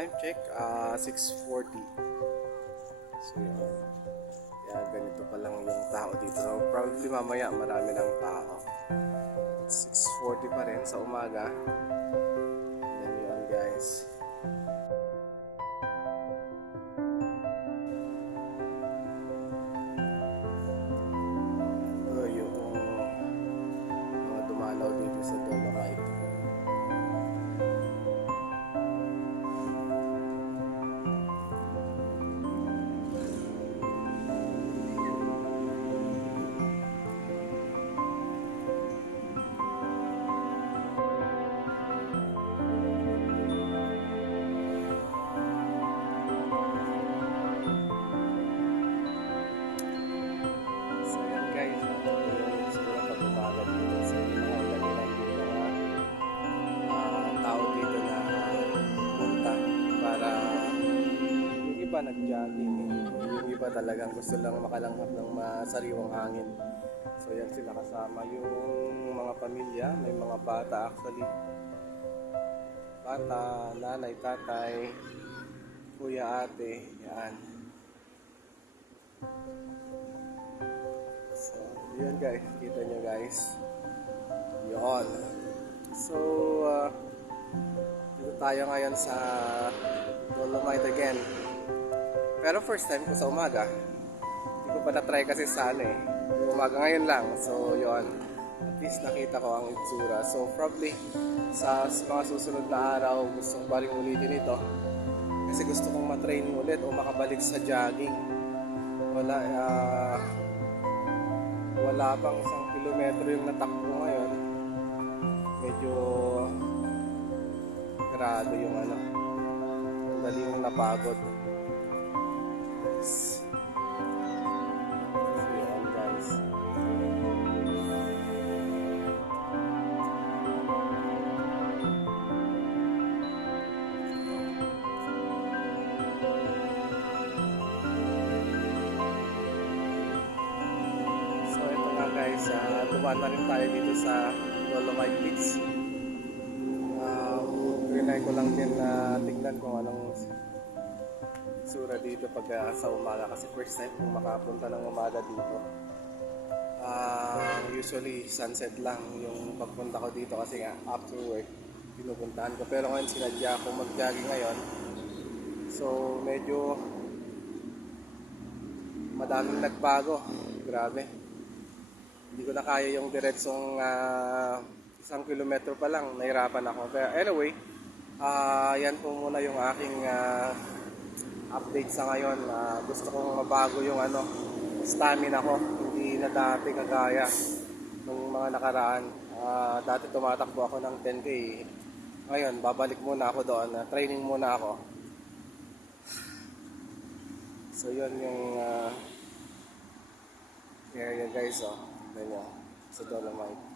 time check, 6:40. So yun. Kaya ganito pa lang yung tao dito. So, probably mamaya marami ng tao. It's 6:40 pa rin sa umaga. Then yun guys. Ito yung mga dumalaw dito sa Dolomite. Nag-jogging, yung iba talagang gusto lang makalanghap ng masariwang hangin. So yan sila kasama yung mga pamilya, may mga bata actually, bata, nanay, tatay, kuya, ate, yan. So yun guys, kita nyo guys, yun. So dito tayo ngayon sa Dolomite again. Pero first time ko sa umaga. Hindi ko pa na-try kasi sa umaga ngayon lang. So yon, at least nakita ko ang itsura. So probably sa mga susunod na araw gusto ko pa rin ulitin ito. Kasi gusto kong matrain ulit o makabalik sa jogging. Wala pang 1 kilometro yung natakbo ngayon. Medyo grado yung dali yung napagod. So yan guys. So ito nga guys, dumaan na rin tayo dito sa Dolomite Beach. Trinay ko lang din na tignan kung anong sura dito pag sa umaga kasi first time kong makapunta ng umaga dito. Usually sunset lang yung pagpunta ko dito kasi nga after work pinupuntahan ko, pero ngayon sinadya ako mag-jogging ngayon. So medyo madaming nagbago, grabe. Hindi ko na kaya yung diretsong 1 kilometro pa lang, nahirapan ako. Pero anyway, yan po muna yung aking update sa ngayon. Gusto kong mabago yung stamina ko, hindi na dati kagaya ng mga nakaraan. Dati tumatakbo ako ng 10k, ngayon babalik muna ako doon, training muna ako. So yun yung area guys, ganyan sa Dolomite.